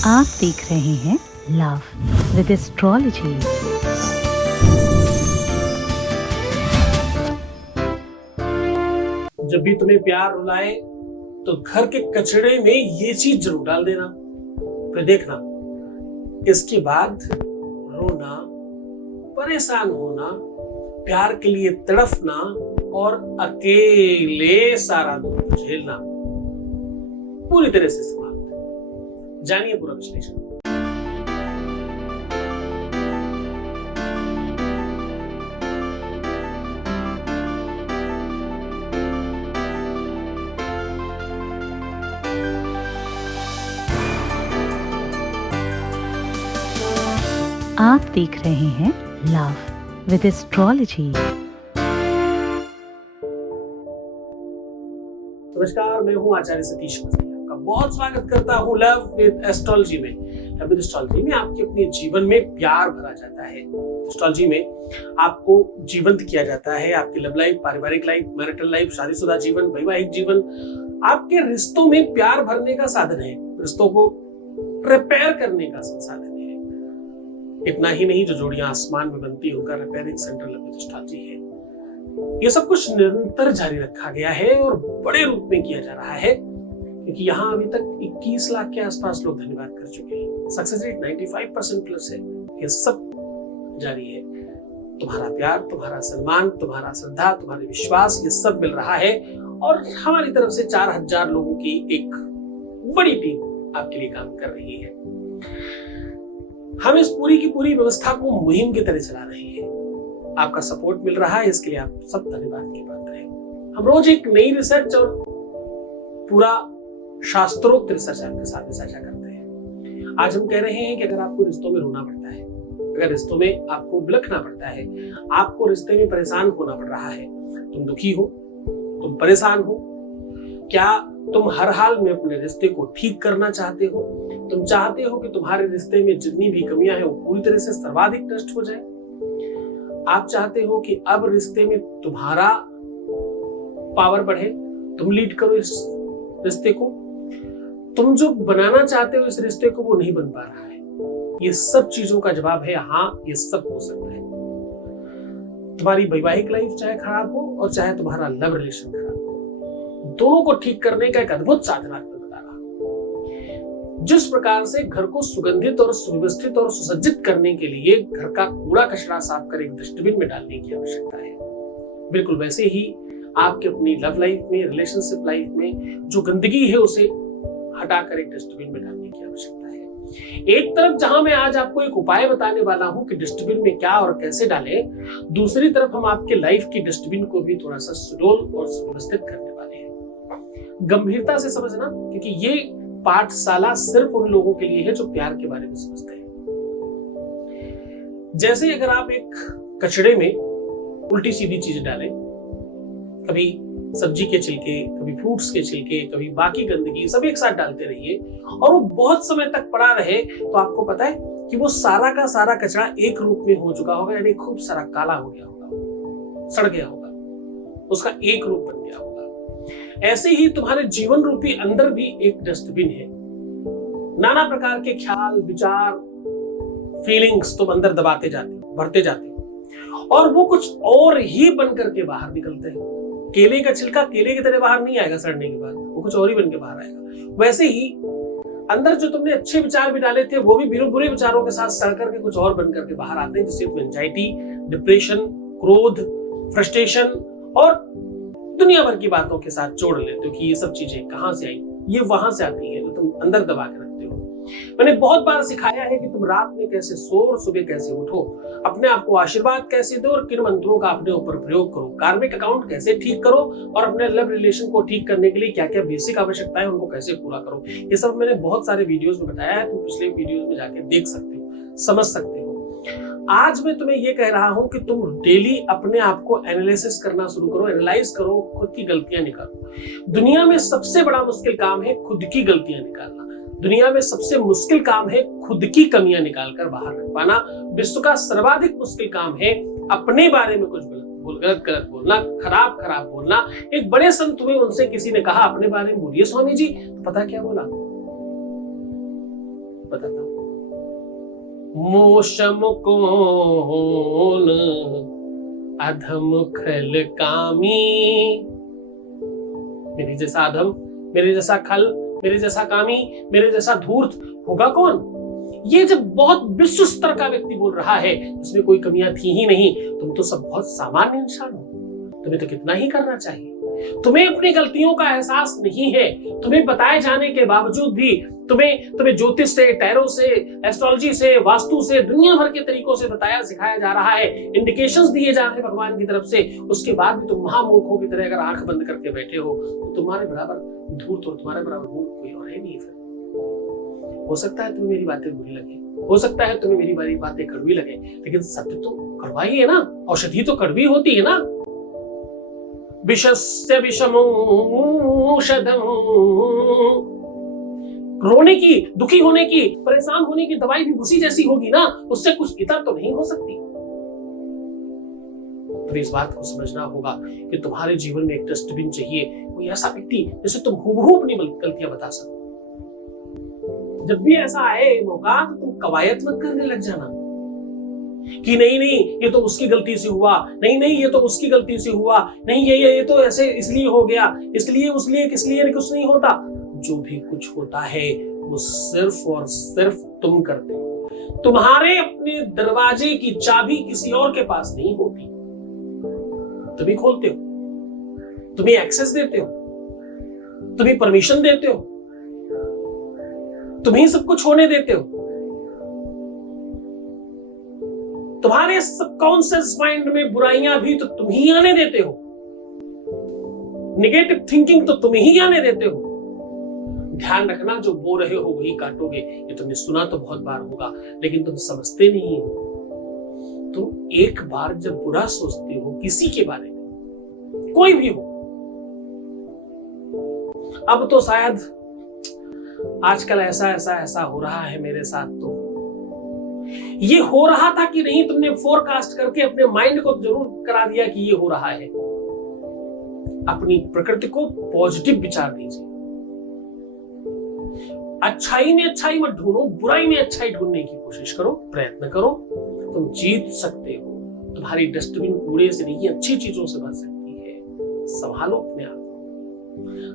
आप देख रहे हैं लव विद एस्ट्रोलॉजी। जब भी तुम्हें प्यार रुलाए तो घर के कचड़े में ये चीज जरूर डाल देना, फिर देखना इसके बाद रोना, परेशान होना, प्यार के लिए तड़फना और अकेले सारा दुख झेलना पूरी तरह से समाप्त। जानिए पूरा विश्लेषण। आप देख रहे हैं लव विद एस्ट्रोलॉजी। नमस्कार, मैं हूं आचार्य सतीश मस्ती। आपका बहुत स्वागत करता हूं लव विद एस्ट्रोलॉजी में। लव विद एस्ट्रोलॉजी में आपके अपने जीवन में प्यार भरा जाता है। एस्ट्रोलॉजी में आपको जीवंत किया जाता है। आपकी लव लाइफ, पारिवारिक लाइफ, मैरिटल लाइफ, शादीशुदा जीवन, वैवाहिक जीवन, आपके रिश्तों में प्यार भरने का साधन है, रिश्तों को रिपेयर करने का संसाधन है। इतना ही नहीं, जो जोड़ियां आसमान में बनती होकर repairing centre love with astrology है। ये सब कुछ निरंतर जारी रखा गया है और बड़े रूप में किया जा रहा है, क्योंकि यहाँ अभी तक 21 लाख के आसपास लोग धन्यवाद कर चुके हैं। सक्सेस रेट 95% प्लस है। ये सब जारी है। तुम्हारा प्यार, तुम्हारा सम्मान, तुम्हारा श्रद्धा, तुम्हारे विश्वास, ये सब मिल रहा है और हमारी तरफ से 4000 लोगों की एक बड़ी टीम आपके लिए काम कर रही है। हम इस पूरी की पूरी व्यवस्था को मुहिम की तरह चला रहे हैं। आपका सपोर्ट मिल रहा है, इसके लिए आप सब धन्यवाद की बात करें। हम रोज एक नई रिसर्च और पूरा शास्त्रोक्त रिसर्च आपके साथ साझा करते हैं। आज हम कह रहे हैं कि अगर आपको रिश्तों में रोना पड़ता है, अगर रिश्तों में आपको बिलखना पड़ता है, आपको रिश्ते में परेशान होना पड़ रहा है, तुम दुखी हो, तुम परेशान हो, क्या तुम हर हाल में अपने रिश्ते को ठीक करना चाहते हो? तुम चाहते हो कि तुम्हारे रिश्ते में जितनी भी कमियां हैं वो पूरी तरह से सर्वाधिक नष्ट हो जाए? आप चाहते हो कि अब रिश्ते में तुम्हारा पावर बढ़े, तुम लीड करो इस रिश्ते को, तुम जो बनाना चाहते हो इस रिश्ते को वो नहीं बन पा रहा है? ये सब चीजों का जवाब है हाँ, ये सब हो सकता है। तुम्हारी वैवाहिक लाइफ चाहे खराब हो और चाहे तुम्हारा लव रिलेशन खराब हो, दोनों को ठीक करने का एक अद्भुत साधन आपको बता रहा। जिस प्रकार से घर को सुगंधित और सुव्यवस्थित और सुसज्जित करने के लिए घर का कूड़ा कचरा साफ कर एक डस्टबिन में डालने की आवश्यकता है, बिल्कुल वैसे ही आपके अपनी लव लाइफ में, रिलेशनशिप लाइफ में जो गंदगी है उसे हटाकर एक डस्टबिन में डालने की आवश्यकता है। एक तरफ जहां मैं आज आपको एक उपाय बताने वाला हूं कि डस्टबिन में क्या और कैसे डालें, दूसरी तरफ हम आपके लाइफ की डस्टबिन को भी थोड़ा सा सुडौल और सुव्यवस्थित करने वाले हैं। गंभीरता से समझना, क्योंकि ये पाठशाला सिर्फ उन लोगों के लिए है जो प्यार के बारे में समझते हैं। जैसे अगर आप एक कचड़े में उल्टी सीधी चीजें डालें, कभी सब्जी के छिलके, कभी फ्रूट्स के छिलके, कभी बाकी गंदगी सब एक साथ डालते रहिए और वो बहुत समय तक पड़ा रहे, तो आपको पता है कि वो सारा का सारा कचरा एक रूप में हो चुका होगा, यानी खूब सारा काला हो गया होगा, सड़ गया होगा, उसका एक रूप बन गया होगा। ऐसे ही तुम्हारे जीवन रूपी अंदर भी एक डस्टबिन है। नाना प्रकार के ख्याल, विचार, फीलिंग्स तुम अंदर दबाते जाते हो, भरते जाते हो और वो कुछ और ही बन करके बाहर निकलते हैं। केले का छिलका केले की तरह बाहर नहीं आएगा सड़ने के बाद, वो कुछ और ही बन के बाहर आएगा। वैसे ही अंदर जो तुमने अच्छे विचार भी डाले थे वो भी बुरे विचारों के साथ सड़ करके कुछ और बन करके बाहर आते हैं, जिससे तुम एंजाइटी, डिप्रेशन, क्रोध, फ्रस्ट्रेशन और दुनिया भर की बातों के साथ जोड़ लेते हो कि ये सब चीजें कहां से आई, ये वहां से आती है, तो तुम अंदर दबा के रखते हो। मैंने बहुत बार सिखाया है कि तुम रात में कैसे सो और सुबह कैसे उठो, अपने आप को आशीर्वाद कैसे दो और किन मंत्रों का अपने ऊपर प्रयोग करो, कार्मिक अकाउंट कैसे ठीक करो और अपने लव रिलेशन को ठीक करने के लिए क्या क्या बेसिक आवश्यकता है उनको कैसे पूरा करो। ये सब मैंने बहुत सारे वीडियोस में बताया है, तुम पिछले वीडियोस में जाके देख सकते हो, समझ सकते हो। आज मैं तुम्हें ये कह रहा हूं कि तुम डेली अपने आप को एनालिसिस करना शुरू करो, एनालाइज करो, खुद की गलतियां निकालो। दुनिया में सबसे बड़ा मुश्किल काम है खुद की गलतियां निकालना। दुनिया में सबसे मुश्किल काम है खुद की कमियां निकालकर बाहर रख पाना। विश्व का सर्वाधिक मुश्किल काम है अपने बारे में कुछ गलत बोलना, खराब बोलना। एक बड़े संत हुए, उनसे किसी ने कहा अपने बारे में बोलिए स्वामी जी, तो पता क्या बोला? बताता हूं। मोशम कौन अधम खल कामी, मेरे जैसा अधम, मेरे जैसा खल, मेरे जैसा कामी, मेरे जैसा धूर्त होगा कौन? ये जब बहुत विश्व स्तर का व्यक्ति बोल रहा है, इसमें कोई कमियां थी ही नहीं, तुम तो सब बहुत सामान्य इंसान हो, तुम्हें तो कितना ही करना चाहिए। तुम्हें अपनी गलतियों का एहसास नहीं है, तुम्हें बताए जाने के बावजूद भी तुम्हें ज्योतिष से, टैरो से, एस्ट्रोलॉजी से, वास्तु से, दुनिया भर के तरीकों से बताया सिखाया जा रहा है, इंडिकेशंस दिए जा रहे हैं भगवान की तरफ से, उसके बाद भी तुम महामूर्खों की तरह अगर आंख बंद करके बैठे हो तो तुम्हारे बराबर धूर्त और तुम्हारे बराबर मूर्ख कोई और है नहीं। फिर हो सकता है तुम्हें मेरी बातें बुरी लगे, हो सकता है तुम्हें मेरी बातें कड़वी लगे, लेकिन सत्य तो कड़वा ही है ना, औषधि तो कड़वी होती है ना। विषस्य विषमौषधम्, रोने की, दुखी होने की, परेशान होने की दवाई भी उसी जैसी होगी ना, उससे कुछ इतर तो नहीं हो सकती। तो इस बात को समझना होगा कि तुम्हारे जीवन में एक डस्टबिन चाहिए, कोई ऐसा व्यक्ति जिसे तुम हूबहू अपनी गलतियां बता सको। जब भी ऐसा आए मौका तो तुम कवायद मत करने लग जाना कि नहीं ये तो उसकी गलती से हुआ, नहीं ये तो उसकी गलती से हुआ, नहीं ये तो ऐसे इसलिए हो गया, इसलिए किस लिए कुछ नहीं होता। जो भी कुछ होता है वो सिर्फ और सिर्फ तुम करते हो। तुम्हारे अपने दरवाजे की चाबी किसी और के पास नहीं होती, तुम ही खोलते हो, तुम्हें एक्सेस देते हो, तुम्हें परमिशन देते हो, तुम्हें सब कुछ होने देते हो। तुम्हारे सबकॉन्शियस माइंड में बुराइयां भी तो तुम ही आने देते हो, नेगेटिव थिंकिंग तो तुम ही आने देते हो। ध्यान रखना, जो बो रहे हो वही काटोगे। ये तुमने सुना तो बहुत बार होगा, लेकिन तुम समझते नहीं हो। तुम एक बार जब बुरा सोचते हो किसी के बारे में, कोई भी हो, अब तो शायद आजकल ऐसा हो रहा है मेरे साथ, तो ये हो रहा था कि नहीं तुमने फोरकास्ट करके अपने माइंड को जरूर करा दिया कि ये हो रहा है। अपनी प्रकृति को पॉजिटिव विचार दीजिए। अच्छाई में अच्छाई मत ढूंढो, बुराई में अच्छाई ढूंढने की कोशिश करो, प्रयत्न करो, तुम जीत सकते हो। तुम्हारी डस्टबिन कूड़े से नहीं अच्छी चीजों से भर सकती है। संभालो अपने आप को।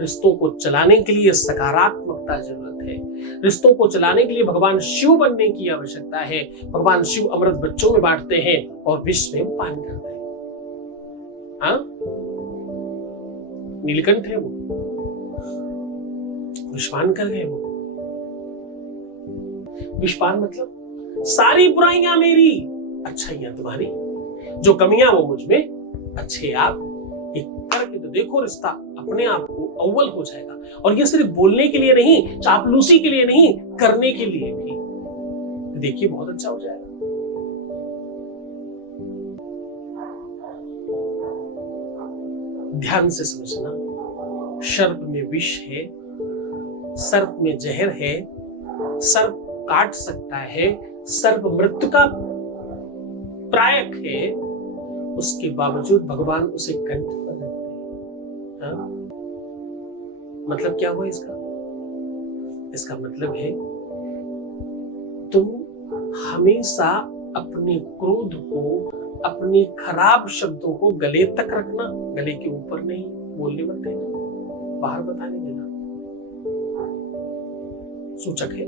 रिश्तों को चलाने के लिए सकारात्मकता जरूरत है। रिश्तों को चलाने के लिए भगवान शिव बनने की आवश्यकता है। भगवान शिव अमृत बच्चों में बांटते हैं और विश्व में पान करते हैं। हाँ, नीलकंठ है वो, विश्वान कर गए वो। विश्वान मतलब सारी बुराइयां मेरी, अच्छाइयां तुम्हारी, जो कमियां वो मुझ में, अच्छे आप। एक करके तो देखो, रिश्ता अपने आप को अव्वल हो जाएगा। और ये सिर्फ बोलने के लिए नहीं, चापलूसी के लिए नहीं, करने के लिए भी देखिए बहुत अच्छा हो जाएगा। ध्यान से समझना, सर्प में विष है, सर्प में जहर है, सर्प काट सकता है, सर्प मृत्यु का प्रायक है, उसके बावजूद भगवान उसे कंठ पर रखते हैं। मतलब क्या हुआ इसका? इसका मतलब है तुम हमेशा अपने क्रोध को, अपने खराब शब्दों को गले तक रखना, गले के ऊपर नहीं, बोलने मत देना, बाहर बताने देना। सूचक है।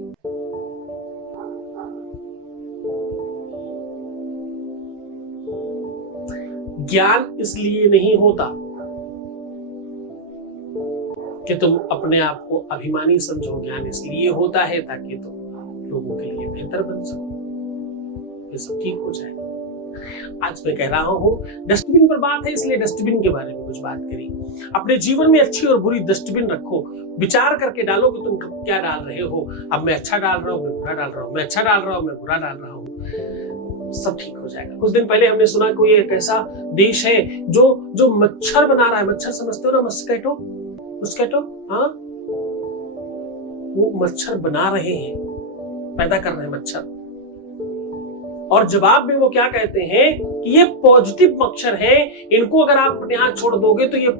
ज्ञान इसलिए नहीं होता कि तुम अपने आप को अभिमानी समझो, ज्ञान इसलिए होता है ताकि तुम लोगों के लिए बेहतर बन सको, ये सब ठीक हो जाएगा। आज मैं कह रहा हूं, डस्टबिन पर बात है इसलिए डस्टबिन के बारे में कुछ बात करी। अपने जीवन में अच्छी और बुरी डस्टबिन रखो, विचार करके डालो कि तुम क्या डाल रहे हो। अब मैं अच्छा डाल रहा हूं, मैं बुरा डाल रहा हूं, मैं अच्छा डाल रहा हूं, मैं बुरा डाल रहा हूं, सब ठीक हो जाएगा। कुछ दिन पहले हमने सुना कोई एक ऐसा देश है जो मच्छर बना रहा है। मच्छर समझते हो ना, मस्कीटो, हाँ, वो मच्छर बना रहे हैं, पैदा कर रहे हैं मच्छर। और जवाब में वो क्या कहते हैं कि ये पॉजिटिव मच्छर है, इनको अगर आप अपने हाथ छोड़ दोगे तो ये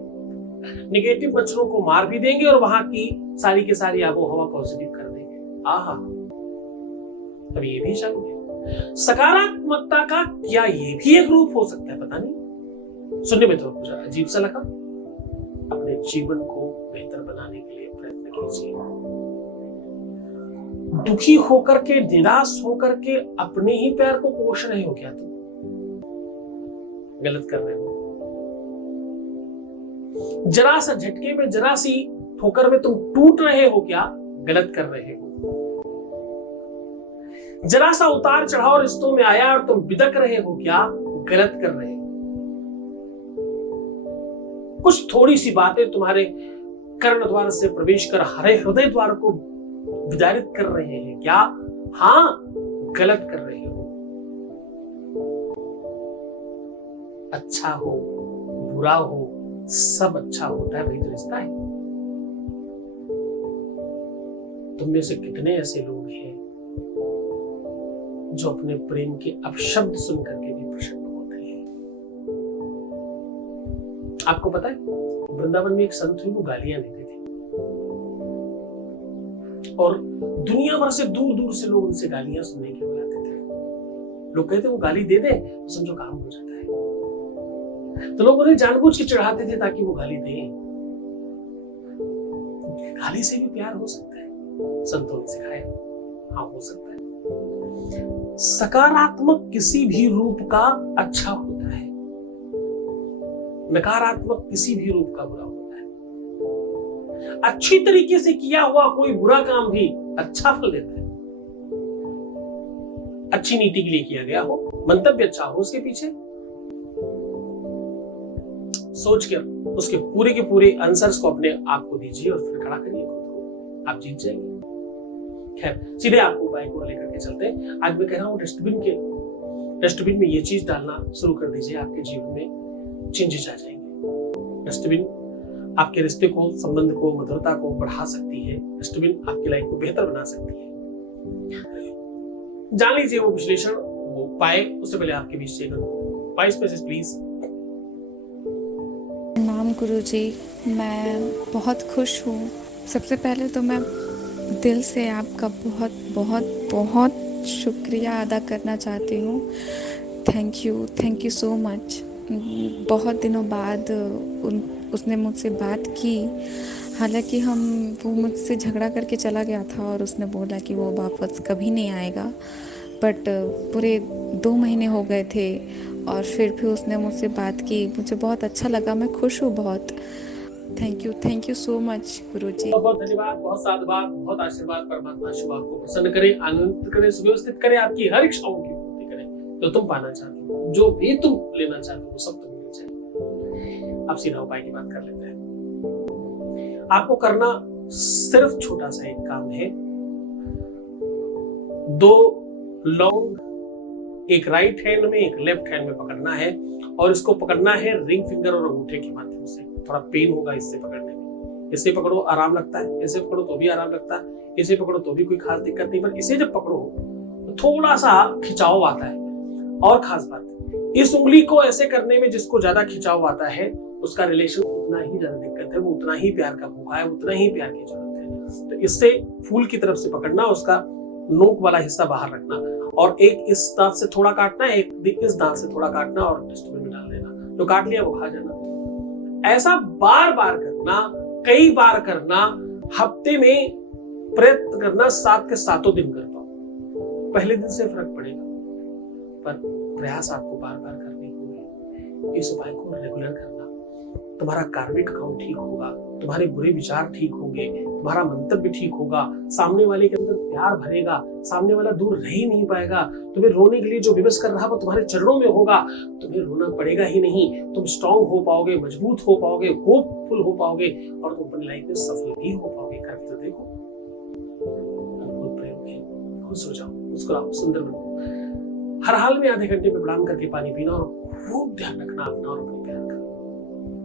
नेगेटिव मच्छरों को मार भी देंगे और वहां की सारी की सारी आबो हवा पॉजिटिव कर देंगे। आहा, अब ये भी चालू है। सकारात्मकता का क्या ये भी एक रूप हो सकता है, पता नहीं, सुनने में तो कुछ अजीब सा लगा। अपने जीवन को बेहतर बनाने के लिए प्रयत्न कीजिए। दुखी होकर के, निराश होकर के अपने ही पैर को कोस रहे हो क्या तुम? गलत कर रहे हो। जरा सा झटके में, जरा सी ठोकर में तुम टूट रहे हो क्या? गलत कर रहे हो। जरा सा उतार चढ़ाव रिश्तों में आया और तुम बिदक रहे हो क्या? गलत कर रहे हो। कुछ थोड़ी सी बातें तुम्हारे कर्ण द्वार से प्रवेश कर हरे हृदय द्वार को विदारित कर रहे हैं क्या? हाँ, गलत कर रहे हो। अच्छा हो, बुरा हो, सब अच्छा होता है, वही तो रिश्ता है। तुम में से कितने ऐसे लोग हैं जो अपने प्रेम के अपशब्द सुन करके भी प्रसन्न होते हैं? आपको पता है, वृंदावन में एक संत हुए, वो गालियां देते थे और दुनिया भर से दूर दूर से लोग उनसे गालियां सुनने के लिए आते थे। लोग कहते वो गाली दे दे तो समझो काम हो जाता है, तो लोग उन्हें जानबूझ के चढ़ाते थे ताकि वो गाली दें। गाली से भी प्यार हो सकता है, संतों ने सिखाया। हाँ, हो सकता है। सकारात्मक किसी भी रूप का अच्छा होता है, नकारात्मक किसी भी रूप का बुरा होता है। अच्छी तरीके से किया हुआ कोई बुरा काम भी अच्छा फल देता है। अच्छी नीति के लिए किया गया हो, मंतव्य अच्छा हो उसके पीछे, सोच कर उसके पूरे के पूरे आंसर्स को अपने आप को दीजिए और फिर खड़ा करिए, आप जीत जाएंगे। खैर, सीधे आपको उपाय को लेकर के चलते हैं। आज मैं कह रहा हूं डस्टबिन में ये चीज डालना शुरू कर दीजिए, आपके जीवन में चेंजेस आ जाएंगे। डस्टबिन आपके रिश्ते को, संबंध को, मधुरता को बढ़ा सकती है। डस्टबिन आपकी लाइफ को बेहतर बना सकती है। जान लीजिए वो विश्लेषण, वो उपाय। उससे पहले आपके बीच से वॉइस मैसेज प्लीज। नाम गुरुजी, मैं बहुत खुश हूँ। सबसे पहले तो मैं दिल से आपका बहुत बहुत बहुत शुक्रिया अदा करना चाहती हूँ। Thank you so much. बहुत दिनों बाद उसने मुझसे बात की। हालांकि वो मुझसे झगड़ा करके चला गया था और उसने बोला कि वो वापस कभी नहीं आएगा, बट पूरे 2 महीने हो गए थे और फिर भी उसने मुझसे बात की। मुझे बहुत अच्छा लगा, मैं खुश हूँ बहुत। थैंक यू सो मच गुरुजी। बहुत धन्यवाद, बहुत साधुवाद, बहुत आशीर्वाद। परमात्मा शिव आपको प्रसन्न करे, आनंदित करे, सुव्यवस्थित करे, आपकी हर इच्छाओं की पूर्ति करे। जो तुम पाना चाहते हो, जो भी तुम लेना चाहते हो, सब तुम्हें मिल जाएगा। अब सीधा उपाय की बात कर लेते हैं। आपको करना सिर्फ छोटा सा एक काम है। 2 लौंग एक राइट हैंड में, एक लेफ्ट हैंड में पकड़ना है और इसको पकड़ना है रिंग फिंगर और अंगूठे के माध्यम से। थोड़ा पेन होगा इससे पकड़ने में। इससे पकड़ो आराम लगता है, ऐसे पकड़ो तो भी आराम लगता है, इसे पकड़ो तो भी कोई खास दिक्कत नहीं, पर इसे जब पकड़ो तो थोड़ा सा खिंचाव आता है। और खास बात, इस उंगली को ऐसे करने में जिसको ज्यादा खिंचाव आता है उसका रिलेशन उतना ही ज्यादा दिक्कत है, वो उतना ही प्यार का भूखा है, उतना ही प्यार की जरूरत है। तो इससे फूल की तरफ से पकड़ना, उसका नोक वाला हिस्सा बाहर रखना और एक इस दांत से थोड़ा काटना, एक इस दांत से थोड़ा काटना और डस्टबिन में डाल देना। जो काट लिया वो खा जाना। ऐसा बार बार करना, कई बार करना, हफ्ते में प्रयत्न करना, 7 के 7 दिन कर पाओ। पहले दिन से फर्क पड़ेगा, पर प्रयास आपको बार बार करने होंगे। इस उपाय को रेगुलर करना, तुम्हारा कार्मिक अकाउंट ठीक होगा, तुम्हारे बुरे विचार ठीक होंगे, तुम्हारा मंतव्य ठीक होगा, सामने वाले के अंदर प्यार भरेगा, सामने वाला दूर रह ही नहीं पाएगा। तुम्हें रोने के लिए जो विवश कर रहा वो तुम्हारे चरणों में होगा, तुम्हें रोना पड़ेगा ही नहीं। तुम स्ट्रांग हो पाओगे, मजबूत हो पाओगे, होपफुल हो पाओगे और तुम अपनी लाइफ में सफल भी हो पाओगे। करके तो देखो, अद्भुत प्रयोग है। खुश हो जाओ, मुस्कुराओ, सुंदर बनो। हर हाल में आधे घंटे में प्रणाम करके पानी पीना और खूब ध्यान रखना अपना और अपने प्यार का।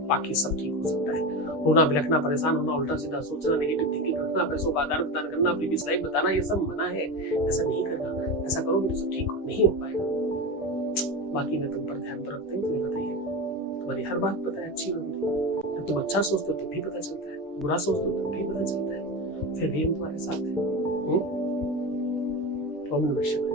बाकी सब ठीक हो सकता है। रोना, बिलखना, परेशान होना, उल्टा सीधा सोचना, नेगेटिव थिंकिंग रखना, पैसों का आदान प्रदान करना, प्रीवियस लाइफ बताना, ये सब मना है। ऐसा नहीं करना। ऐसा करोगे तो सब ठीक नहीं हो पाएगा। बाकी मैं तुम पर ध्यान तो रखता हूँ, तुम्हें पता ही है। तुम्हारी हर बात पता है, अच्छी होगी। जब तुम अच्छा सोचते हो तब भी पता चलता है, बुरा सोचते हो तब भी पता चलता है, फिर भी हम तुम्हारे साथ हैं। ओम नमः शिवाय।